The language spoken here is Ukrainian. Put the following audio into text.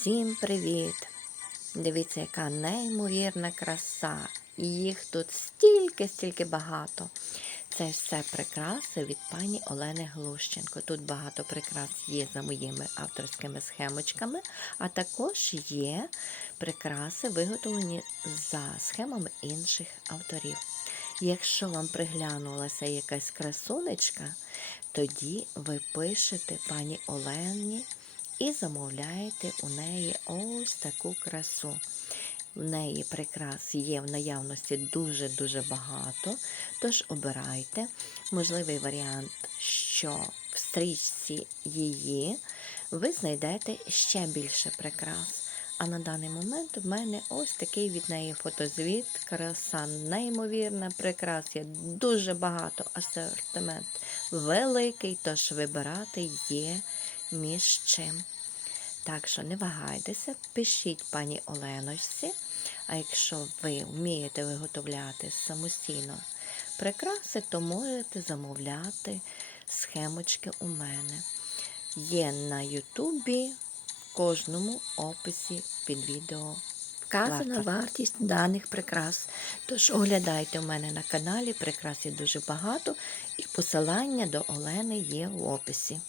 Всім привіт! Дивіться, яка неймовірна краса. І Їх тут стільки, стільки багато. Це все прикраси від пані Олени Глущенко. Тут багато прикрас є за моїми авторськими схемочками, а також є прикраси, виготовлені за схемами інших авторів. Якщо вам приглянулася якась красунечка, тоді ви пишете пані Олені і замовляєте у неї ось таку красу. В неї прикрас є в наявності дуже-дуже багато, тож обирайте. Можливий варіант, що в стрічці її ви знайдете ще більше прикрас. А на даний момент в мене ось такий від неї фотозвіт, краса неймовірна, прикрас є дуже багато, асортимент великий, тож вибирати є між чим. Так що не вагайтеся, пишіть пані Оленочці, а якщо ви вмієте виготовляти самостійно прикраси, то можете замовляти схемочки у мене. Є на Ютубі в кожному описі під відео. Вказана вартість даних прикрас. Тож оглядайте в мене на каналі, прикрас є дуже багато, і посилання до Олени є в описі.